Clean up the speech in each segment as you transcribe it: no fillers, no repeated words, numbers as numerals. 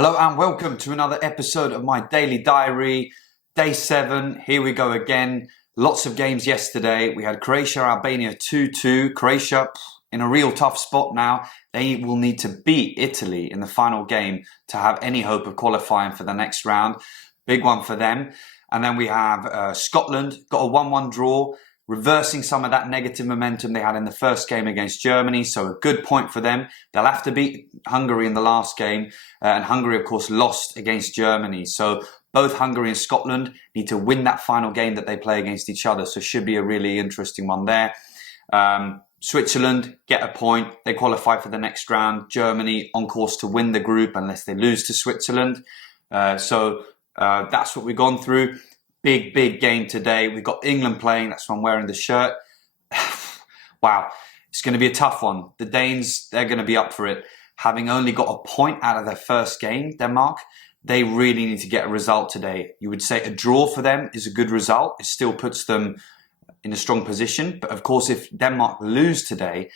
Hello and welcome to another episode of my daily diary. Day 7, here we go again. Lots of games yesterday. We had Croatia-Albania 2-2. Croatia in a real tough spot now. They will need to beat Italy in the final game to have any hope of qualifying for the next round. Big one for them. And then we have Scotland, got a 1-1 draw, reversing some of that negative momentum they had in the first game against Germany. So a good point for them. They'll have to beat Hungary in the last game. And Hungary, of course, lost against Germany. So both Hungary and Scotland need to win that final game that they play against each other. So should be a really interesting one there. Switzerland get a point. They qualify for the next round. Germany on course to win the group unless they lose to Switzerland. That's what we've gone through. Big game today. We've got England playing. That's why I'm wearing the shirt. Wow. It's going to be a tough one. The Danes, they're going to be up for it. Having only got a point out of their first game, Denmark, they really need to get a result today. You would say a draw for them is a good result. It still puts them in a strong position. But of course, if Denmark lose today,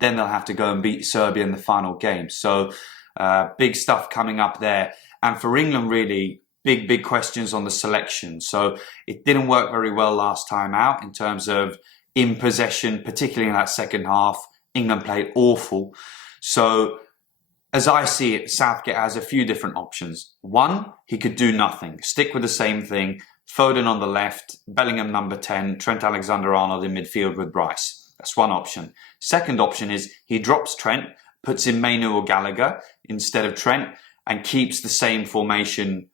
then they'll have to go and beat Serbia in the final game. So big stuff coming up there. And for England, really, big questions on the selection. So it didn't work very well last time out in terms of in possession, particularly in that second half. England played awful. So as I see it, Southgate has a few different options. One, he could do nothing, stick with the same thing. Foden on the left, Bellingham number 10, Trent Alexander-Arnold in midfield with Rice. That's one option. Second option is he drops Trent, puts in Mainu or Gallagher instead of Trent, and keeps the same formation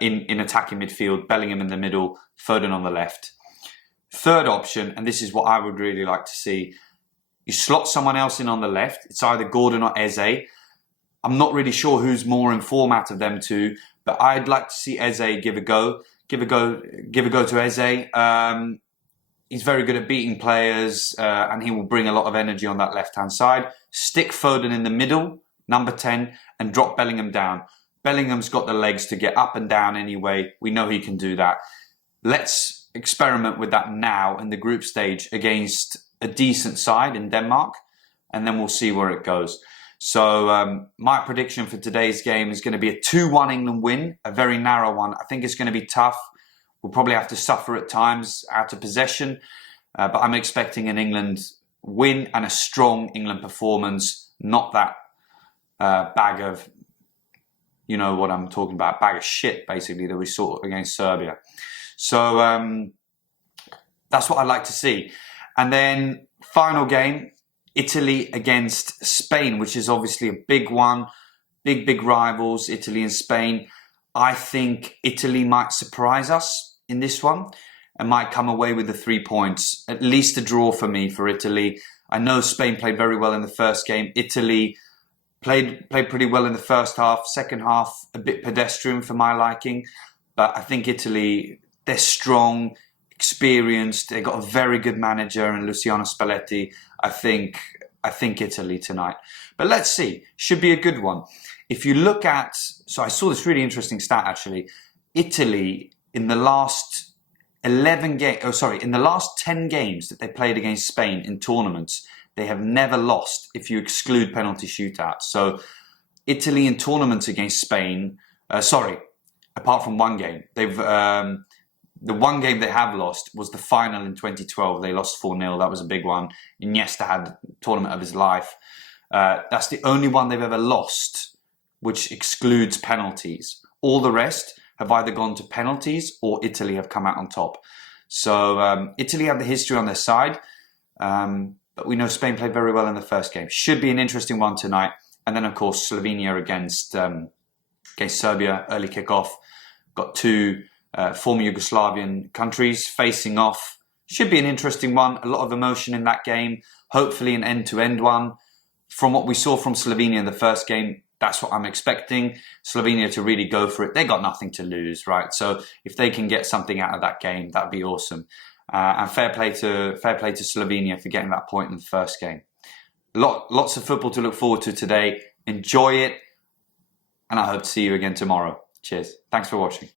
in attacking midfield, Bellingham in the middle, Foden on the left. Third option, and this is what I would really like to see, you slot someone else in on the left. It's either Gordon or Eze. I'm not really sure who's more in form out of them two, but I'd like to see Eze give a go. Give a go to Eze. He's very good at beating players, and he will bring a lot of energy on that left-hand side. Stick Foden in the middle, number 10, and drop Bellingham down. Bellingham's got the legs to get up and down anyway. We know he can do that. Let's experiment with that now in the group stage against a decent side in Denmark, and then we'll see where it goes. So my prediction for today's game is going to be a 2-1 England win, a very narrow one. I think it's going to be tough. We'll probably have to suffer at times out of possession, but I'm expecting an England win and a strong England performance, not that bag of, you know what I'm talking about, bag of shit, basically, that we saw against Serbia. So that's what I'd like to see. And then final game, Italy against Spain, which is obviously a big one. Big rivals, Italy and Spain. I think Italy might surprise us in this one and might come away with the 3 points. At least a draw for me for Italy. I know Spain played very well in the first game. Italy played pretty well in the first half. Second half, a bit pedestrian for my liking. But I think Italy, they're strong, experienced. They've got a very good manager in Luciano Spalletti. I think Italy tonight. But let's see. Should be a good one. If you look at, so I saw this really interesting stat actually. Italy in the last in the last 10 games that they played against Spain in tournaments, they have never lost if you exclude penalty shootouts. So Italy in tournaments against Spain, apart from one game, the one game they have lost was the final in 2012. They lost 4-0. That was a big one. Iniesta had the tournament of his life. That's the only one they've ever lost, which excludes penalties. All the rest have either gone to penalties or Italy have come out on top. So Italy have the history on their side. But we know Spain played very well in the first game. Should be an interesting one tonight. And then, of course, Slovenia against Serbia, early kickoff. Got two former Yugoslavian countries facing off. Should be an interesting one. A lot of emotion in that game. Hopefully an end-to-end one. From what we saw from Slovenia in the first game, that's what I'm expecting. Slovenia to really go for it. They got nothing to lose, right? So if they can get something out of that game, that'd be awesome. And fair play to Slovenia for getting that point in the first game. Lots of football to look forward to today. Enjoy it. And I hope to see you again tomorrow. Cheers. Thanks for watching.